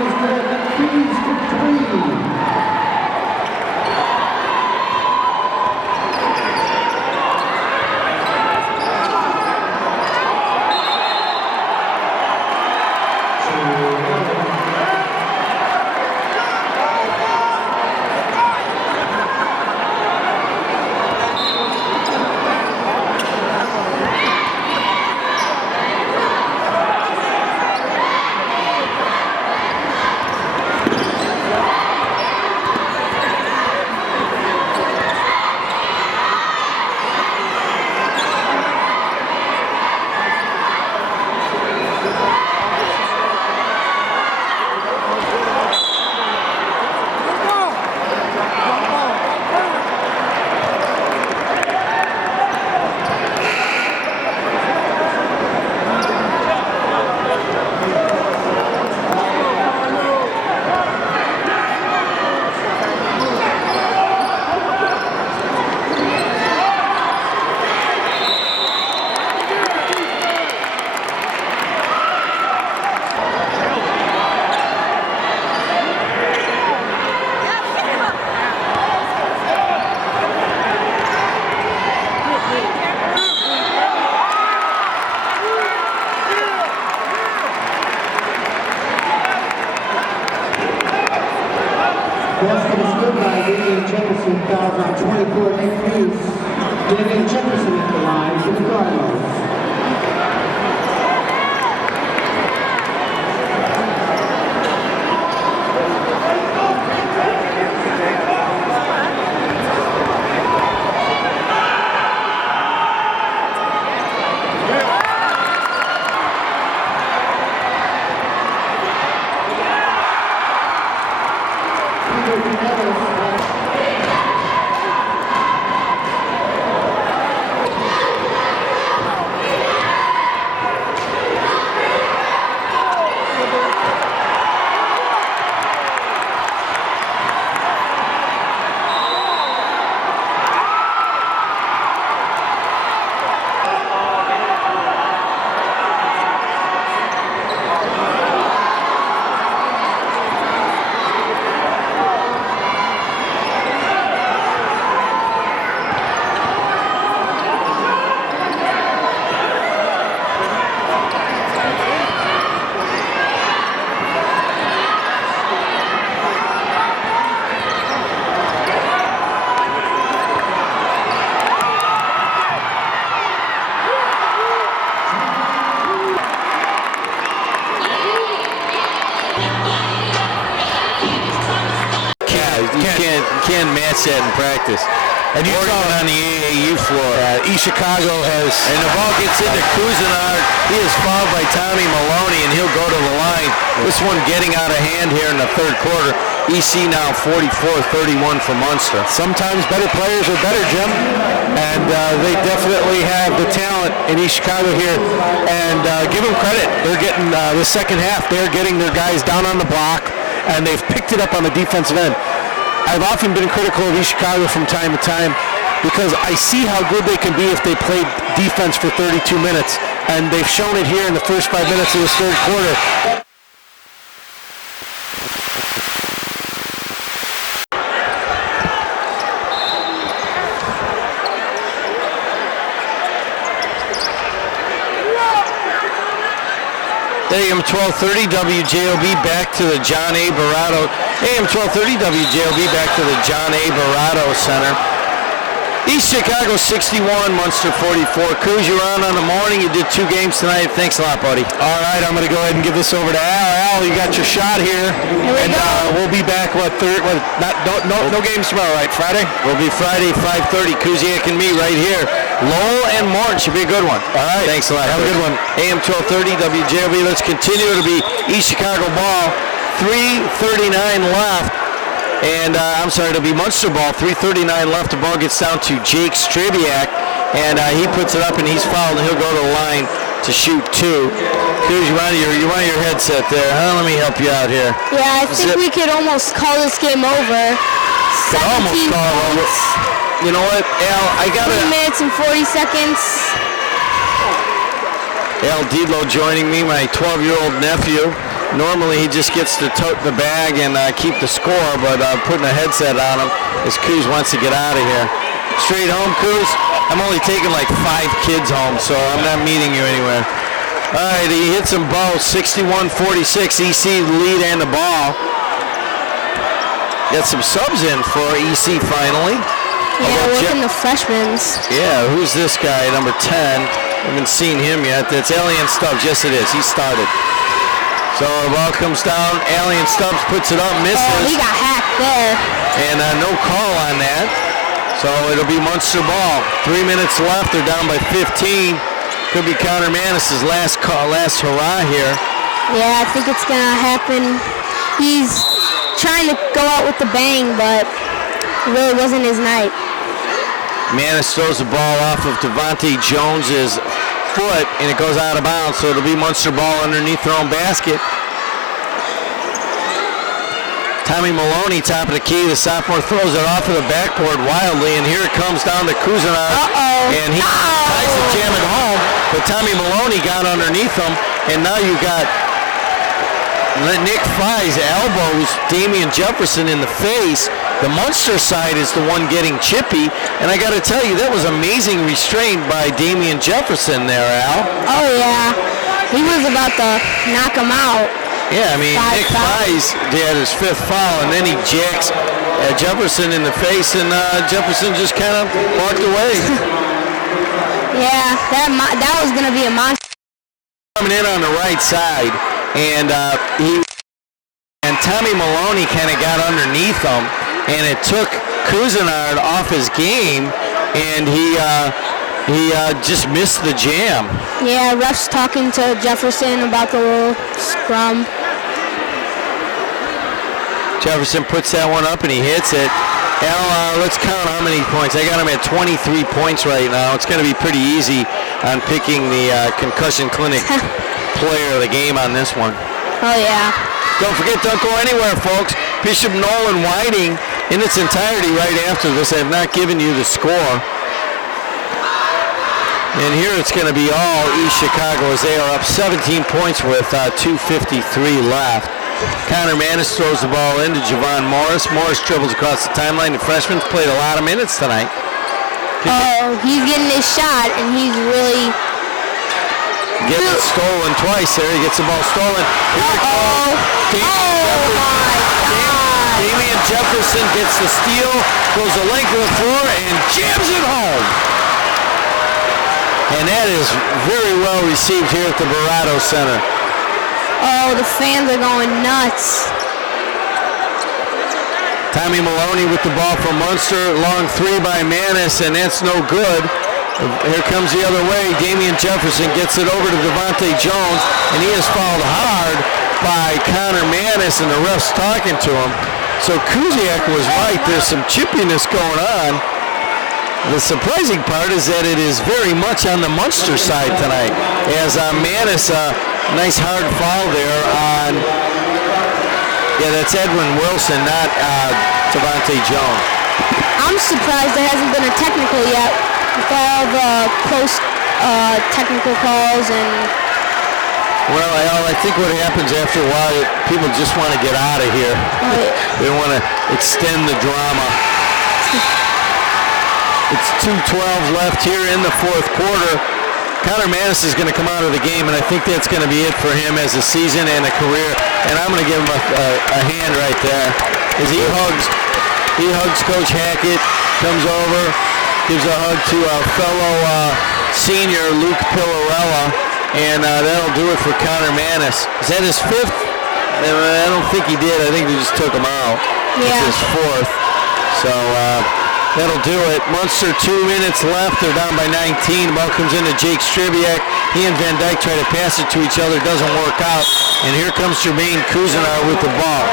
is good. McKees for 3. Basket is good by Vivian Jefferson, fouls on 24 McKees. Vivian Jefferson at the line for the Cardinals. You can't match that in practice. And you saw it on the AAU floor. East Chicago has... And the ball gets into Cousinard. He is fouled by Tommy Maloney, and he'll go to the line. This one getting out of hand here in the third quarter. EC now 44-31 for Munster. Sometimes better players are better, Jim. And they definitely have the talent in East Chicago here. And give them credit. They're getting the second half. They're getting their guys down on the block, and they've picked it up on the defensive end. I've often been critical of East Chicago from time to time because I see how good they can be if they play defense for 32 minutes. And they've shown it here in the first 5 minutes of this third quarter. AM 1230 WJOB back to the John A. Barato. AM 1230 WJOB back to the John A. Barato Center. East Chicago 61, Munster 44. Coos, you're on the morning. You did 2 games tonight. Thanks a lot, buddy. All right, I'm going to go ahead and give this over to Al. Al, you got your shot here. And we'll be back, no games tomorrow, right? Friday? We'll be Friday, 5:30. Kuziak and me right here. Lowell and Morton should be a good one. All right. Thanks a lot. Have a good one. AM 1230 WJOB. Let's continue to be East Chicago ball. 3:39 left. And it'll be Munster ball. 3:39 left. The ball gets down to Jake Strabiak. And he puts it up and he's fouled. And he'll go to the line to shoot 2. Here's you want your headset there. Let me help you out here. Yeah, I think we could almost call this game over. 17 points. You know what, Al? I got 3 minutes and 40 seconds. Al Diedlow joining me, my 12-year-old nephew. Normally he just gets to tote the bag and keep the score, but putting a headset on him as Coos wants to get out of here. Straight home, Coos? I'm only taking like 5 kids home, so I'm not meeting you anywhere. All right, he hits them both, 61-46, EC lead and the ball. Got some subs in for EC finally. Yeah, working the freshmen. Yeah, who's this guy, number 10? Haven't seen him yet. That's Alien Stubbs. Yes, it is. He started. So the ball comes down. Alien Stubbs puts it up, misses. Oh, he got hacked there. And no call on that. So it'll be Munster ball. 3 minutes left. They're down by 15. Could be Connor Manis's last hurrah here. Yeah, I think it's going to happen. He's trying to go out with the bang, but it really wasn't his night. Manis throws the ball off of Devontae Jones's foot, and it goes out of bounds, so it'll be Munster ball underneath their own basket. Tommy Maloney, top of the key. The sophomore throws it off of the backboard wildly, and here it comes down to Cousinar. And he tries to jam it home, but Tommy Maloney got underneath him, and now you've got Nick Fry's elbows Damian Jefferson in the face. The Munster side is the one getting chippy, and I got to tell you, that was amazing restraint by Damian Jefferson there, Al. Oh, yeah. He was about to knock him out. Yeah, I mean, Nick Fry's had his 5th foul, and then he jacks Jefferson in the face, and Jefferson just kind of walked away. Yeah, that was going to be a monster. Coming in on the right side, and Tommy Maloney kind of got underneath him, and it took Cousinar off his game, and he just missed the jam. Yeah, ref's talking to Jefferson about the little scrum. Jefferson puts that one up and he hits it. Al, let's count how many points. I got him at 23 points right now. It's going to be pretty easy on picking the concussion clinic player of the game on this one. Oh, yeah. Don't forget, don't go anywhere, folks. Bishop Nolan Whiting in its entirety right after this. I have not given you the score. And here it's going to be all East Chicago as they are up 17 points with 2:53 left. Connor Manis throws the ball into Javon Morris. Morris dribbles across the timeline. The freshman's played a lot of minutes tonight. Oh, he's getting his shot, and he's really... Getting it stolen twice there. He gets the ball stolen. Here it goes. Damian Jefferson gets the steal, goes the length of the floor, and jams it home. And that is very well received here at the Barado Center. Oh, the fans are going nuts. Tommy Maloney with the ball from Munster. Long 3 by Manis, and that's no good. Here comes the other way. Damian Jefferson gets it over to Devontae Jones, and he is fouled hard by Connor Manis, and the ref's talking to him. So Kuziak was right. There's some chippiness going on. The surprising part is that it is very much on the Munster side tonight, as Manis, nice hard foul there on, yeah, that's Edwin Wilson, not Devontae Jones. I'm surprised there hasn't been a technical yet with all the close technical calls and... Well, I think what happens after a while, people just want to get out of here. They want to extend the drama. It's 2:12 left here in the 4th quarter. Connor Manis is going to come out of the game, and I think that's going to be it for him as a season and a career. And I'm going to give him a hand right there as he hugs Coach Hackett, comes over, gives a hug to our fellow senior Luke Pillarella, and that'll do it for Connor Manis. Is that his 5th? I don't think he did. I think they just took him out. Yeah. It's his 4th. So that'll do it. Munster 2 minutes left. They're down by 19. Ball comes into Jake Stribiak. He and Van Dyke try to pass it to each other. Doesn't work out. And here comes Jermaine Cousinar with the ball.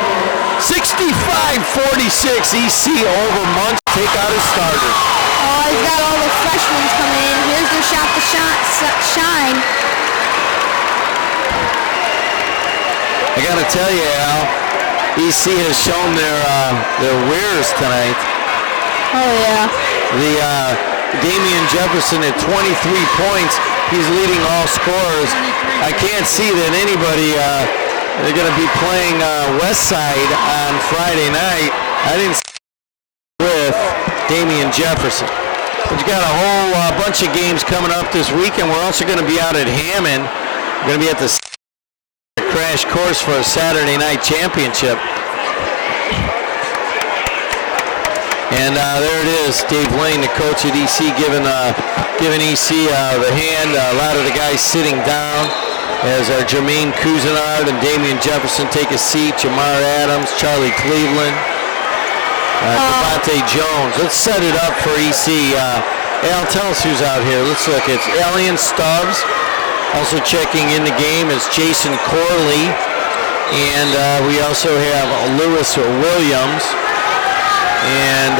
65-46. EC over Munster. Take out his starter. Oh, he's got all the freshmen coming in. Here's their shot to shine. I got to tell you, Al, EC has shown their wares tonight. Oh, yeah. The Damian Jefferson at 23 points. He's leading all scorers. I can't see that anybody They're going to be playing Westside on Friday night. I didn't see with Damian Jefferson. But you got a whole bunch of games coming up this weekend. We're also going to be out at Hammond. We're going to be at the crash course for a Saturday night championship. And there it is, Dave Lane, the coach at EC, giving EC the hand. A lot of the guys sitting down as our Jermaine Cousinard and Damian Jefferson take a seat. Jamar Adams, Charlie Cleveland, Devontae Jones. Let's set it up for EC. Al, tell us who's out here. Let's look. It's Alien Stubbs. Also checking in the game is Jason Corley. And we also have Lewis Williams. And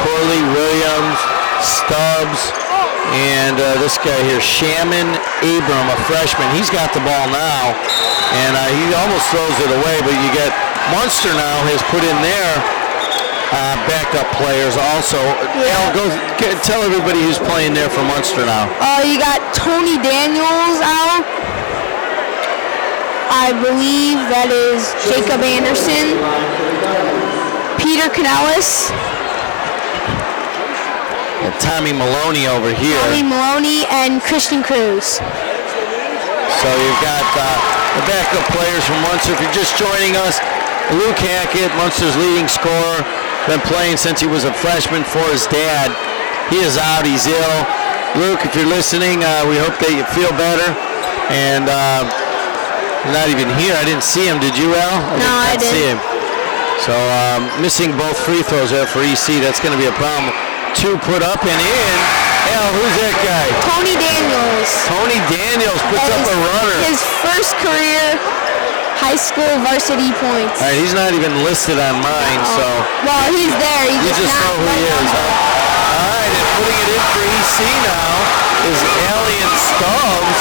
Corley, Williams, Stubbs, and this guy here, Shaman Abram, a freshman. He's got the ball now, and he almost throws it away, but you get Munster now has put in their backup players also. Al, go tell everybody who's playing there for Munster now. You got Tony Daniels out. I believe that is Jacob Anderson. Peter Canellis. And Tommy Maloney over here. Tommy Maloney and Christian Cruz. So you've got the backup players from Munster. If you're just joining us, Luke Hackett, Munster's leading scorer, been playing since he was a freshman for his dad. He is out, he's ill. Luke, if you're listening, we hope that you feel better. And not even here, I didn't see him. Did you, Al? No, I didn't see him. So missing both free throws there for EC. That's going to be a problem. Two put up and in. Al, who's that guy? Tony Daniels. Tony Daniels puts up a runner. His first career high school varsity points. All right, he's not even listed on mine, so. Well, he's there. You just not know who he is. All right, and putting it in for EC now is Alien Stubbs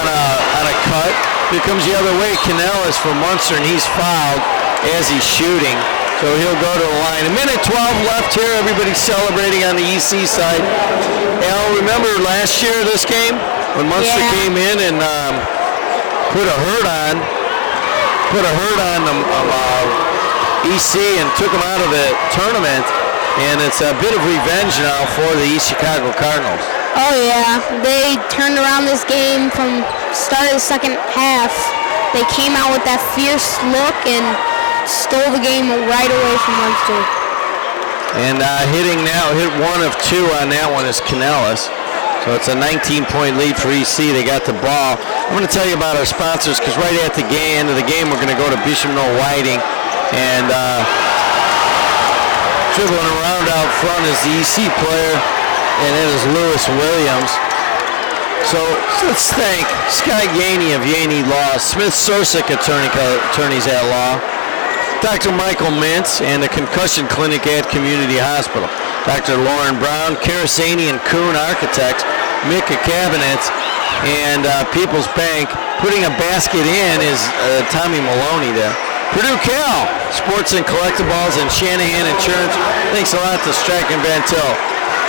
on a cut. Here comes the other way, Canellis for Munster, and he's fouled as he's shooting. So he'll go to the line. A minute 12 left here. Everybody's celebrating on the EC side. Al, remember last year this game when Munster came in and put a hurt on EC and took them out of the tournament, and it's a bit of revenge now for the East Chicago Cardinals. Oh yeah, they turned around this game from start of the second half. They came out with that fierce look and stole the game right away from Munster. And hitting now, hit one of two on that one is Canellis. So it's a 19-point lead for EC. They got the ball. I'm going to tell you about our sponsors because right at the end of the game, we're going to go to Bishop Noel Whiting. And dribbling around out front is the EC player, and that is Lewis Williams. So let's thank Scott Yaney of Yaney Law, Smith Sorsick attorneys at law, Dr. Michael Mintz, and the Concussion Clinic at Community Hospital. Dr. Lauren Brown, Karasani and Kuhn Architects, Mika Cabinets, and People's Bank. Putting a basket in is Tommy Maloney there. Purdue Cal, Sports and Collectibles, and Shanahan Insurance. Thanks a lot to Strachan Van Til.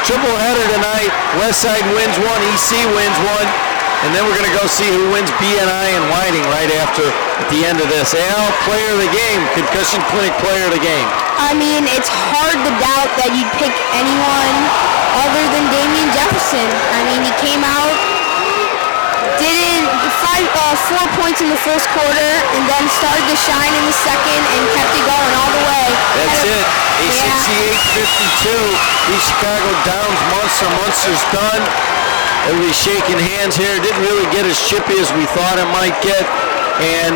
Triple header tonight. Westside wins one, EC wins one, and then we're going to go see who wins BNI and Whiting right after at the end of this. Al, player of the game, Concussion Clinic player of the game. I mean, it's hard to doubt that you'd pick anyone other than Damian Jefferson. I mean, he came out, didn't 4 points in the first quarter, and then started to shine in the second and kept it going all the way. That's it. A 68-52. East Chicago downs Munster. Munster's done. Everybody's shaking hands here. Didn't really get as chippy as we thought it might get. And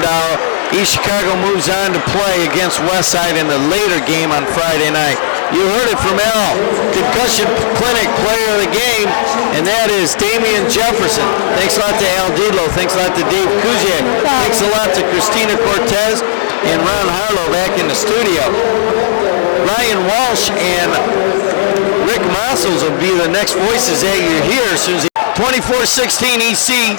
East Chicago moves on to play against Westside in the later game on Friday night. You heard it from Al, Concussion Clinic player of the game, and that is Damian Jefferson. Thanks a lot to Al Didlow. Thanks a lot to Dave Kuziak. Thanks a lot to Christina Cortez and Ron Harlow back in the studio. Ryan Walsh and Rick Mossels will be the next voices that you hear as soon as 24-16 EC.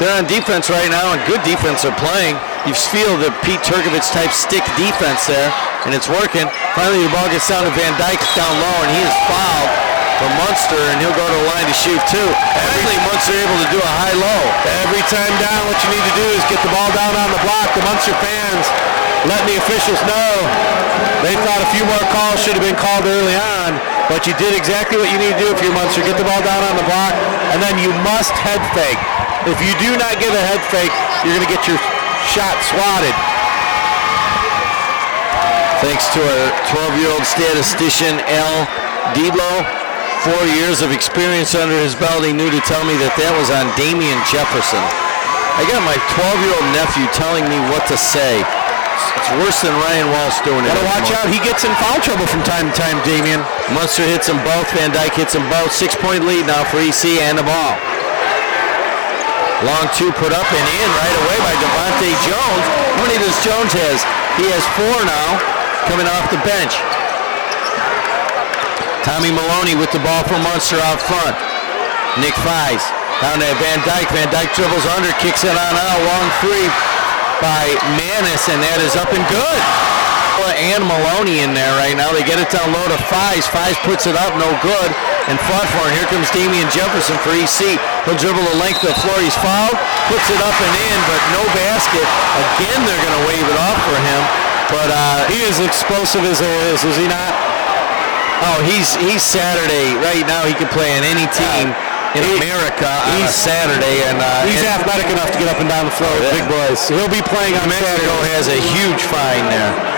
They're on defense right now, and good defense they're playing. You feel the Pete Turkovich type stick defense there, and it's working. Finally, the ball gets down to Van Dyke down low, and he is fouled. for Munster, and he'll go to the line to shoot too. Finally, Munster able to do a high-low. Every time down, what you need to do is get the ball down on the block. The Munster fans letting the officials know they thought a few more calls should have been called early on, but you did exactly what you need to do if you're Munster. Get the ball down on the block, and then you must head fake. If you do not give a head fake, you're going to get your shot swatted. Thanks to our 12-year-old statistician, Al Diedlow. 4 years of experience under his belt, he knew to tell me that was on Damian Jefferson. I got my 12-year-old nephew telling me what to say. It's worse than Ryan Walsh doing it. Gotta watch out. He gets in foul trouble from time to time, Damian. Munster hits them both. Van Dyke hits them both. 6-point lead now for EC and the ball. Long two put up and in right away by Devontae Jones. How many does Jones has? He has 4 now, coming off the bench. Tommy Maloney with the ball for Munster out front. Nick Fies down to Van Dyke. Van Dyke dribbles under, kicks it on out. Long three by Manis, and that is up and good. And Maloney in there right now. They get it down low to Fies. Fies puts it up, no good, and fought for it. Here comes Damian Jefferson for EC. He'll dribble the length of the floor. He's fouled, puts it up and in, but no basket. Again, they're going to wave it off for him. But he is explosive as there is he not? Oh, he's Saturday. Right now, he can play on any team in America on a Saturday. And he's athletic enough to get up and down the floor with big boys. He'll be playing on Mexico Saturday. Has a huge find there.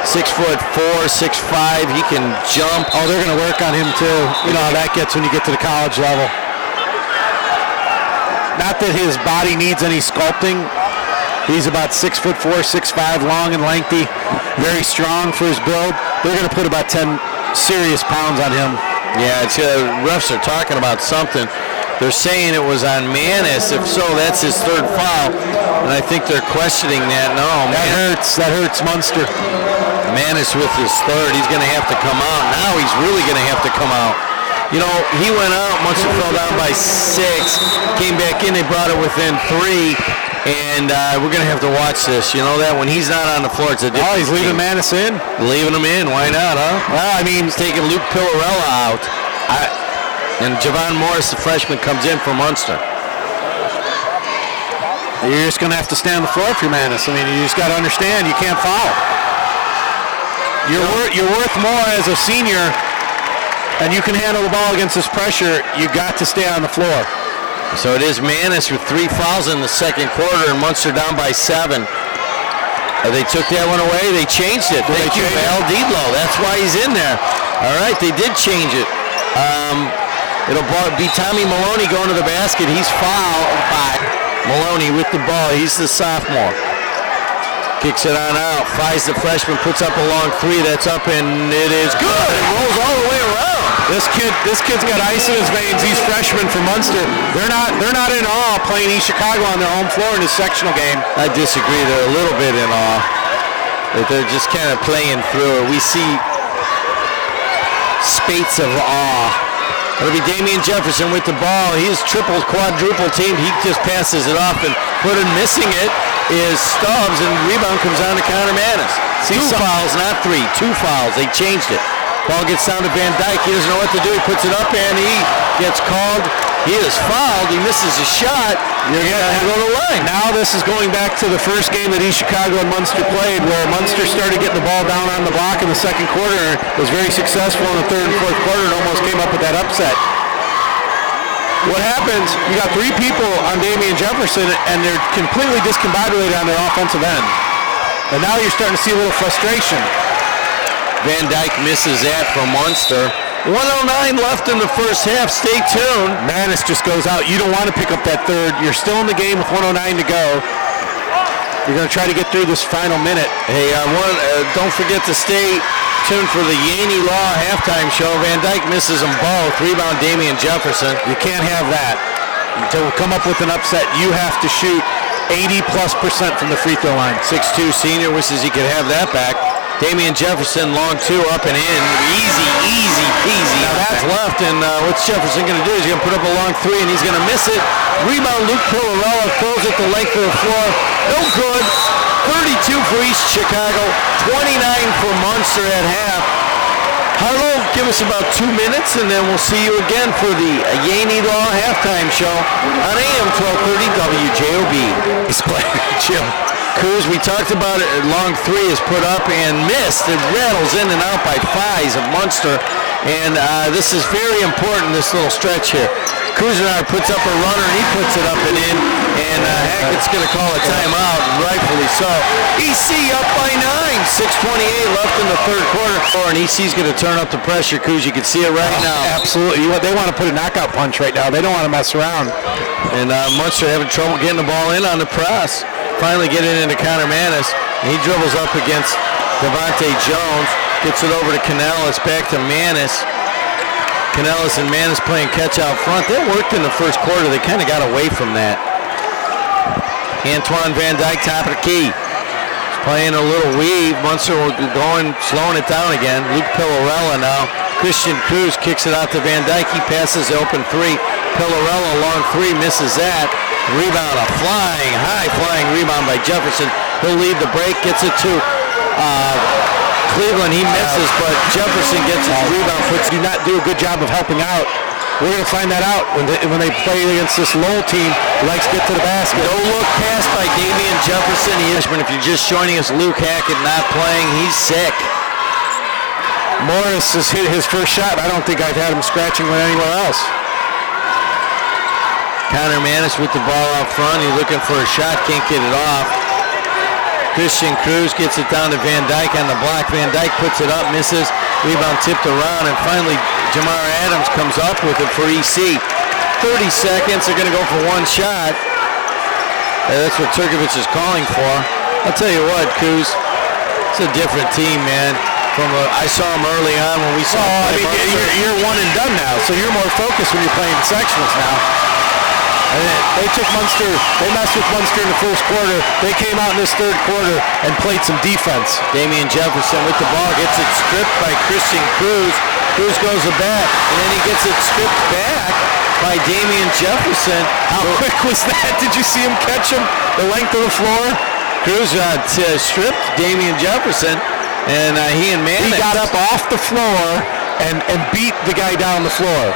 6'4", 6'5". He can jump. Oh, they're going to work on him too. You know how that gets when you get to the college level. Not that his body needs any sculpting. He's about 6'4", 6'5", long and lengthy, very strong for his build. They're going to put about 10 serious pounds on him. Yeah, it's, refs are talking about something. They're saying it was on Manis. If so, that's his 3rd foul, and I think they're questioning that. No, That hurts Munster. Manis with his 3rd. He's going to have to come out. Now he's really going to have to come out. You know, he went out. Munster fell down by 6. Came back in. They brought it within 3. And we're going to have to watch this. You know that when he's not on the floor, it's a different he's leaving Manis in? Leaving him in. Why not, huh? Well, I mean, he's taking Luke Pillarella out. And Javon Morris, the freshman, comes in for Munster. You're just going to have to stand on the floor if you're Manis. I mean, you just got to understand you can't foul. You're worth more as a senior, and you can handle the ball against this pressure. You got to stay on the floor. So it is Manis with 3 fouls in the 2nd quarter, and Munster down by 7. They took that one away. They changed it. Thank you, Al Diedlow. That's why he's in there. All right, they did change it. It'll be Tommy Maloney going to the basket. He's fouled by Maloney with the ball. He's the sophomore. Kicks it on out. Fies the freshman, puts up a long 3. That's up, and it is good. It rolls all the way around. This kid's got ice in his veins. He's freshman for Munster. They're not in awe playing East Chicago on their home floor in his sectional game. I disagree. They're a little bit in awe. But they're just kind of playing through it. We see spates of awe. It'll be Damian Jefferson with the ball. He's triple, quadruple teamed. He just passes it off, and missing it is Stubbs, and rebound comes on to Connor Manis. 2 fouls, not 3. 2 fouls. They changed it. Ball gets down to Van Dyke. He doesn't know what to do. He puts it up, and he gets called. He is fouled. He misses a shot. You're going to go to the line. Now this is going back to the first game that East Chicago and Munster played, where Munster started getting the ball down on the block in the 2nd quarter, was very successful in the 3rd and 4th quarter, and almost came up with that upset. What happens, you got 3 people on Damian Jefferson, and they're completely discombobulated on their offensive end. And now you're starting to see a little frustration. Van Dyke misses that from Munster. 1:09 left in the first half. Stay tuned. Manis just goes out. You don't want to pick up that 3rd. You're still in the game with 1:09 to go. You're going to try to get through this final minute. Hey, don't forget to stay tuned for the Yaney Law halftime show. Van Dyke misses them both. Rebound Damian Jefferson. You can't have that. To come up with an upset, you have to shoot 80+% from the free throw line. 6'2" senior wishes he could have that back. Damian Jefferson, long 2, up and in. Easy peasy. Now that's left, and what's Jefferson going to do? He's going to put up a long 3, and he's going to miss it. Rebound, Luke Pillarella throws it the length of the floor. No good. 32 for East Chicago, 29 for Munster at half. Harlow, give us about 2 minutes, and then we'll see you again for the Yaney Law halftime show on AM 1230 WJOB. He's playing Jim Cruz. We talked about it. Long three is put up and missed. It rattles in and out by Fies of Munster, and this is very important, this little stretch here. Kuznar puts up a runner, and he puts it up and in, and Hackett's going to call a timeout, rightfully so. EC up by 9, 6:28 left in the third quarter, and EC's going to turn up the pressure, Kuz. You can see it right now. Absolutely. They want to put a knockout punch right now. They don't want to mess around. And Munster having trouble getting the ball in on the press. Finally getting into Connor Manis, and he dribbles up against Devontae Jones, gets it over to Canellis, back to Manis. Canellis and Manis playing catch out front. They worked in the first quarter. They kind of got away from that. Antoine Van Dyke, top of the key. Playing a little weave. Munster going, slowing it down again. Luke Pillarella now. Christian Cruz kicks it out to Van Dyke. He passes the open three. Pillarella long three, misses that. Rebound, a high-flying rebound by Jefferson. He'll lead the break, gets it to Cleveland. He misses, but Jefferson gets his rebound. Do not do a good job of helping out. We're going to find that out when they play against this Lowell team who likes to get to the basket. No look pass by Damian Jefferson. If you're just joining us, Luke Hackett not playing. He's sick. Morris has hit his first shot. I don't think I've had him scratching one anywhere else. Connor Manis with the ball out front. He's looking for a shot, can't get it off. Christian Cruz gets it down to Van Dyke on the block. Van Dyke puts it up, misses. Rebound tipped around, and finally Jamar Adams comes up with it for EC. 30 seconds, they're going to go for one shot. That's what Turkovich is calling for. I'll tell you what, Kuz, it's a different team, man. I saw him early on when we saw him. You're one and done now, so you're more focused when you're playing sectionals now. And they took Munster, they messed with Munster in the first quarter. They came out in this third quarter and played some defense. Damian Jefferson with the ball, gets it stripped by Christian Cruz. Cruz goes to bat, and then he gets it stripped back by Damian Jefferson. How quick was that? Did you see him catch him the length of the floor? Cruz stripped Damian Jefferson, and he and Manis. He got up off the floor and beat the guy down the floor.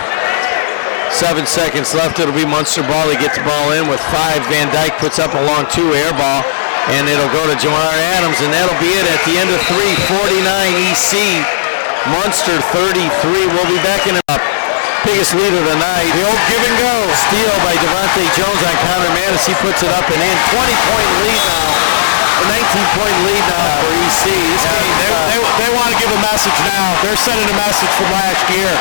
7 seconds left. It'll be Munster ball. He gets the ball in with 5. Van Dyke puts up a long 2 air ball, and it'll go to Jamar Adams, and that'll be it at the end of 3. 49 EC. Munster 33. We'll be back in the biggest lead of the night. The old give and go. Steal by Devontae Jones on Connor Manis. He puts it up and in. 20-point lead now. A 19-point lead now for EC. They want to give a message now. They're sending a message from last year.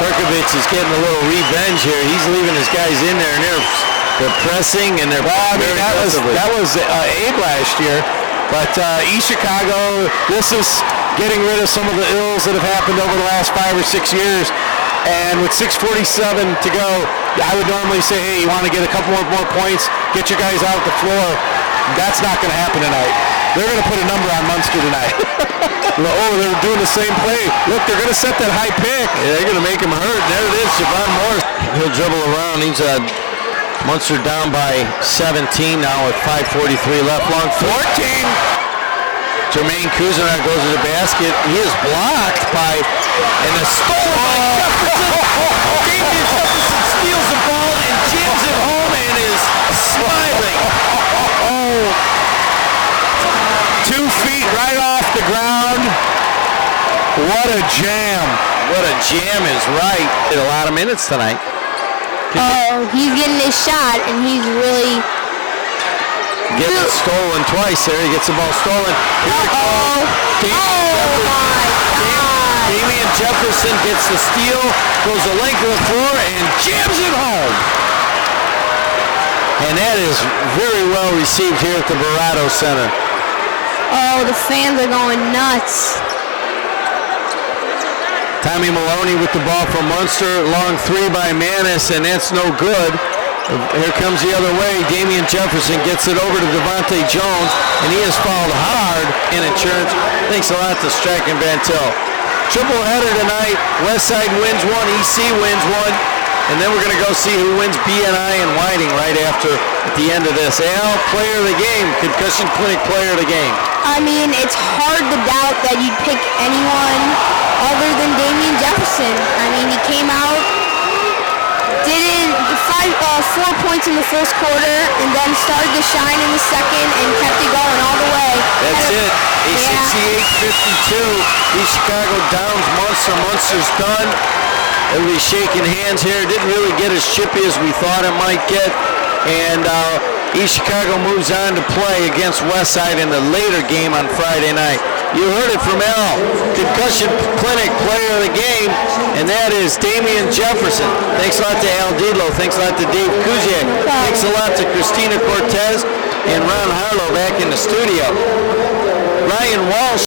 Turkovich is getting a little revenge here. He's leaving his guys in there, and they're pressing, and they're that was Abe last year. But East Chicago, this is getting rid of some of the ills that have happened over the last 5 or 6 years. And with 6:47 to go, I would normally say, hey, you want to get a couple more points, get your guys out the floor. That's not going to happen tonight. They're going to put a number on Munster tonight. They're doing the same play. Look, they're going to set that high pick. Yeah, they're going to make him hurt. There it is, Javon Morris. He'll dribble around. He's Munster down by 17 now with 5:43 left. Long 14. Jermaine Kuznar goes to the basket. He is blocked by, and a stolen by Jefferson. Damian Jefferson steals the ball and jams it home and is smiling. 2 feet right off the ground. What a jam. What a jam is right. Did a lot of minutes tonight. Oh, he's getting his shot, and he's really... Getting it stolen twice there. He gets the ball stolen. Damian Jefferson gets the steal, goes the length of the floor, and jams it home. And that is very well received here at the Verado Center. Oh, the fans are going nuts. Tommy Maloney with the ball from Munster. Long 3 by Manis, and that's no good. Here comes the other way. Damian Jefferson gets it over to Devontae Jones, and he is fouled hard in insurance. Thanks a lot to Strachan Van Til. Triple header tonight. Westside wins 1, EC wins 1. And then we're going to go see who wins BNI and Whiting right after at the end of this. Al, player of the game, concussion clinic player of the game. I mean, it's hard to doubt that you'd pick anyone other than Damian Jefferson. I mean, he came out, didn't 4 points in the first quarter, and then started to shine in the second and kept it going all the way. That's it. A 68-52. East Chicago downs Munster. Munster's done. Everybody's shaking hands here. Didn't really get as chippy as we thought it might get. And East Chicago moves on to play against Westside in the later game on Friday night. You heard it from Al, concussion clinic player of the game, and that is Damian Jefferson. Thanks a lot to Al Didlow. Thanks a lot to Dave Kuziak. Thanks a lot to Christina Cortez and Ron Harlow back in the studio. Ryan Walsh